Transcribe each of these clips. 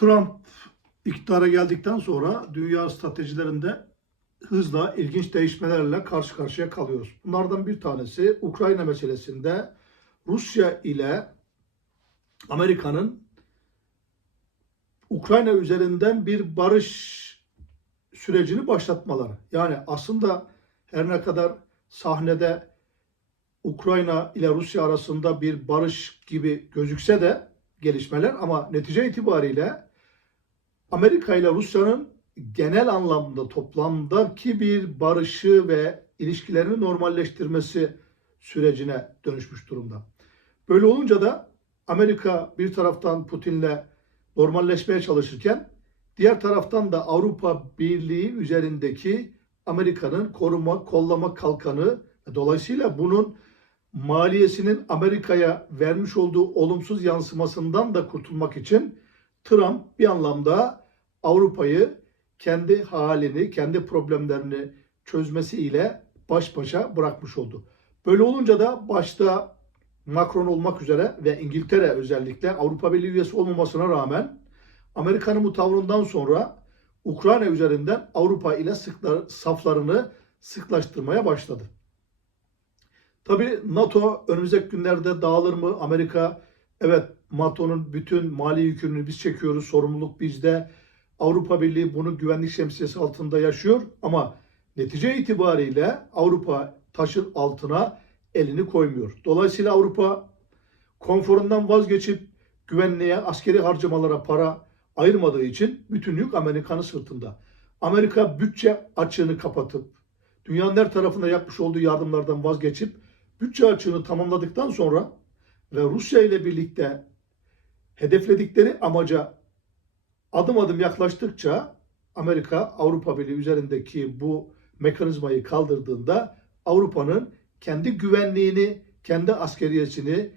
Trump iktidara geldikten sonra dünya stratejilerinde hızla ilginç değişmelerle karşı karşıya kalıyoruz. Bunlardan bir tanesi Ukrayna meselesinde Rusya ile Amerika'nın Ukrayna üzerinden bir barış sürecini başlatmaları. Yani aslında her ne kadar sahnede Ukrayna ile Rusya arasında bir barış gibi gözükse de gelişmeler ama netice itibariyle Amerika ile Rusya'nın genel anlamda toplamdaki bir barışı ve ilişkilerini normalleştirmesi sürecine dönüşmüş durumda. Böyle olunca da Amerika bir taraftan Putin'le normalleşmeye çalışırken diğer taraftan da Avrupa Birliği üzerindeki Amerika'nın koruma, kollama kalkanı dolayısıyla bunun maliyesinin Amerika'ya vermiş olduğu olumsuz yansımasından da kurtulmak için Trump bir anlamda Avrupa'yı kendi halini, kendi problemlerini çözmesiyle baş başa bırakmış oldu. Böyle olunca da başta Macron olmak üzere ve İngiltere özellikle Avrupa Birliği üyesi olmamasına rağmen Amerika'nın bu tavrından sonra Ukrayna üzerinden Avrupa ile sıklar, saflarını sıklaştırmaya başladı. Tabii NATO önümüzdeki günlerde dağılır mı? Amerika evet NATO'nun bütün mali yükünü biz çekiyoruz, sorumluluk bizde. Avrupa Birliği bunu güvenlik şemsiyesi altında yaşıyor ama netice itibariyle Avrupa taşın altına elini koymuyor. Dolayısıyla Avrupa konforundan vazgeçip güvenliğe, askeri harcamalara para ayırmadığı için bütün yük Amerika'nın sırtında. Amerika bütçe açığını kapatıp dünyanın her tarafında yapmış olduğu yardımlardan vazgeçip bütçe açığını tamamladıktan sonra ve Rusya ile birlikte hedefledikleri amaca adım adım yaklaştıkça Amerika Avrupa Birliği üzerindeki bu mekanizmayı kaldırdığında Avrupa'nın kendi güvenliğini, kendi askeriyesini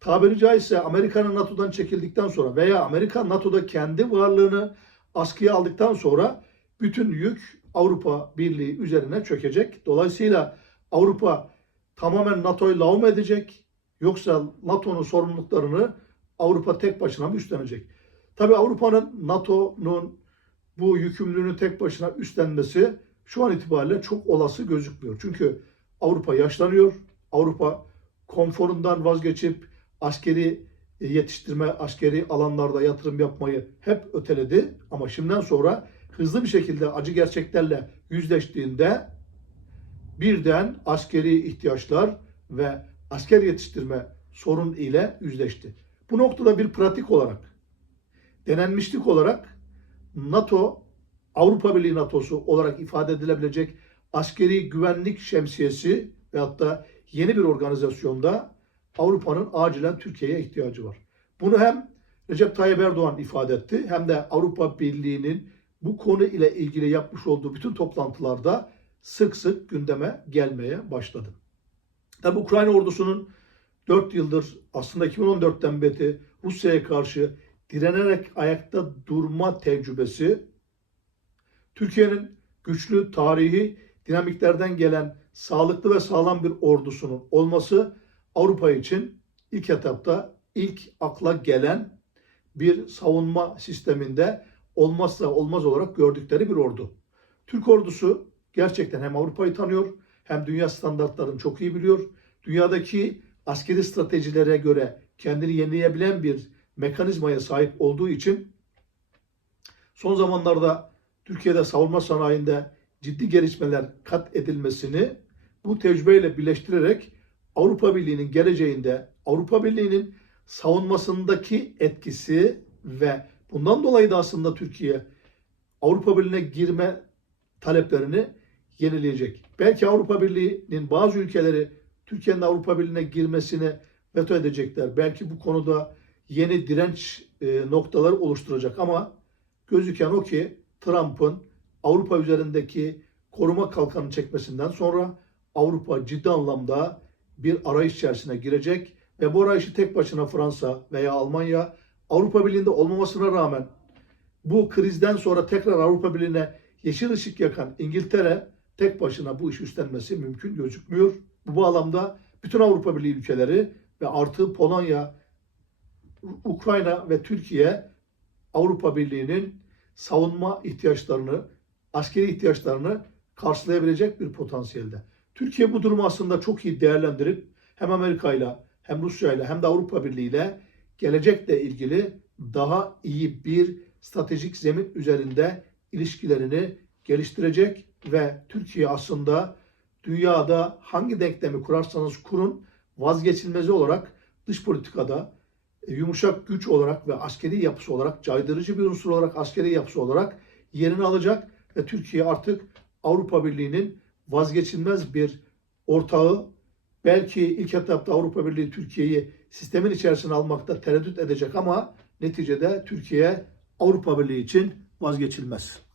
tabiri caizse Amerika'nın NATO'dan çekildikten sonra veya Amerika NATO'da kendi varlığını askıya aldıktan sonra bütün yük Avrupa Birliği üzerine çökecek. Dolayısıyla Avrupa tamamen NATO'yu lağım edecek yoksa NATO'nun sorumluluklarını Avrupa tek başına mı üstlenecek? Tabi Avrupa'nın NATO'nun bu yükümlülüğünü tek başına üstlenmesi şu an itibariyle çok olası gözükmüyor. Çünkü Avrupa yaşlanıyor. Avrupa konforundan vazgeçip askeri yetiştirme, askeri alanlarda yatırım yapmayı hep öteledi. Ama şimdiden sonra hızlı bir şekilde acı gerçeklerle yüzleştiğinde birden askeri ihtiyaçlar ve asker yetiştirme sorun ile yüzleşti. Bu noktada bir pratik olarak, denenmişlik olarak NATO, Avrupa Birliği NATO'su olarak ifade edilebilecek askeri güvenlik şemsiyesi ve hatta yeni bir organizasyonda Avrupa'nın acilen Türkiye'ye ihtiyacı var. Bunu hem Recep Tayyip Erdoğan ifade etti hem de Avrupa Birliği'nin bu konu ile ilgili yapmış olduğu bütün toplantılarda sık sık gündeme gelmeye başladı. Tabi Ukrayna ordusunun 4 yıldır aslında 2014'ten beri Rusya'ya karşı direnerek ayakta durma tecrübesi Türkiye'nin güçlü tarihi dinamiklerden gelen sağlıklı ve sağlam bir ordusunun olması Avrupa için ilk etapta ilk akla gelen bir savunma sisteminde olmazsa olmaz olarak gördükleri bir ordu. Türk ordusu gerçekten hem Avrupa'yı tanıyor hem dünya standartlarını çok iyi biliyor. Dünyadaki askeri stratejilere göre kendini yenileyebilen bir mekanizmaya sahip olduğu için son zamanlarda Türkiye'de savunma sanayinde ciddi gelişmeler kat edilmesini bu tecrübeyle birleştirerek Avrupa Birliği'nin geleceğinde Avrupa Birliği'nin savunmasındaki etkisi ve bundan dolayı da aslında Türkiye Avrupa Birliği'ne girme taleplerini yenileyecek. Belki Avrupa Birliği'nin bazı ülkeleri Türkiye'nin Avrupa Birliği'ne girmesini veto edecekler. Belki bu konuda yeni direnç e, noktaları oluşturacak ama gözüken o ki Trump'ın Avrupa üzerindeki koruma kalkanı çekmesinden sonra Avrupa ciddi anlamda bir arayış içerisine girecek ve bu arayışı tek başına Fransa veya Almanya Avrupa Birliği'nde olmamasına rağmen bu krizden sonra tekrar Avrupa Birliği'ne yeşil ışık yakan İngiltere tek başına bu işi üstlenmesi mümkün gözükmüyor. Bu bağlamda bütün Avrupa Birliği ülkeleri ve artı Polonya, Ukrayna ve Türkiye Avrupa Birliği'nin savunma ihtiyaçlarını, askeri ihtiyaçlarını karşılayabilecek bir potansiyelde. Türkiye bu durumu aslında çok iyi değerlendirip hem Amerika ile hem Rusya ile hem de Avrupa Birliği ile gelecekle ilgili daha iyi bir stratejik zemin üzerinde ilişkilerini geliştirecek ve Türkiye aslında dünyada hangi denklemi kurarsanız kurun vazgeçilmezi olarak dış politikada yumuşak güç olarak ve askeri yapısı olarak caydırıcı bir unsur olarak askeri yapısı olarak yerini alacak ve Türkiye artık Avrupa Birliği'nin vazgeçilmez bir ortağı belki ilk etapta Avrupa Birliği Türkiye'yi sistemin içerisine almakta tereddüt edecek ama neticede Türkiye Avrupa Birliği için vazgeçilmez.